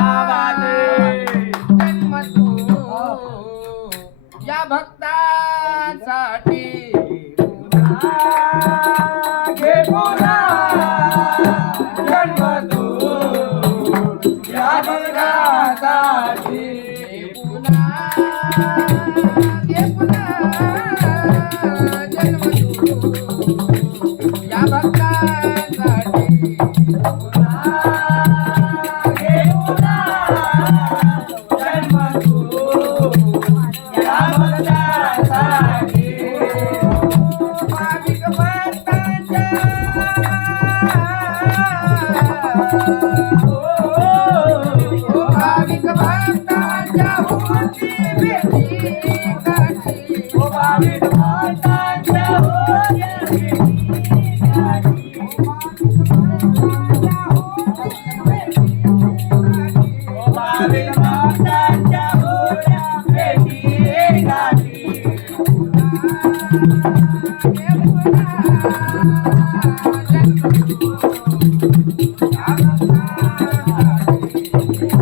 बात जन्म तू या भक्तांसाठी घे पुन्हा जन्म तू या भक्तासाठी पुन्हा जन्म तू या भक्तांसाठी घे पुन्हा जन्म तू या भक्तासाठी भाविक भक्तांच्या भाविक भक्तांच्या होती भेटीगाठी भाविक भक्तांच्या होत्या भेटीगाठी भाविक भक्तांच्या होत्या भेटीगाठी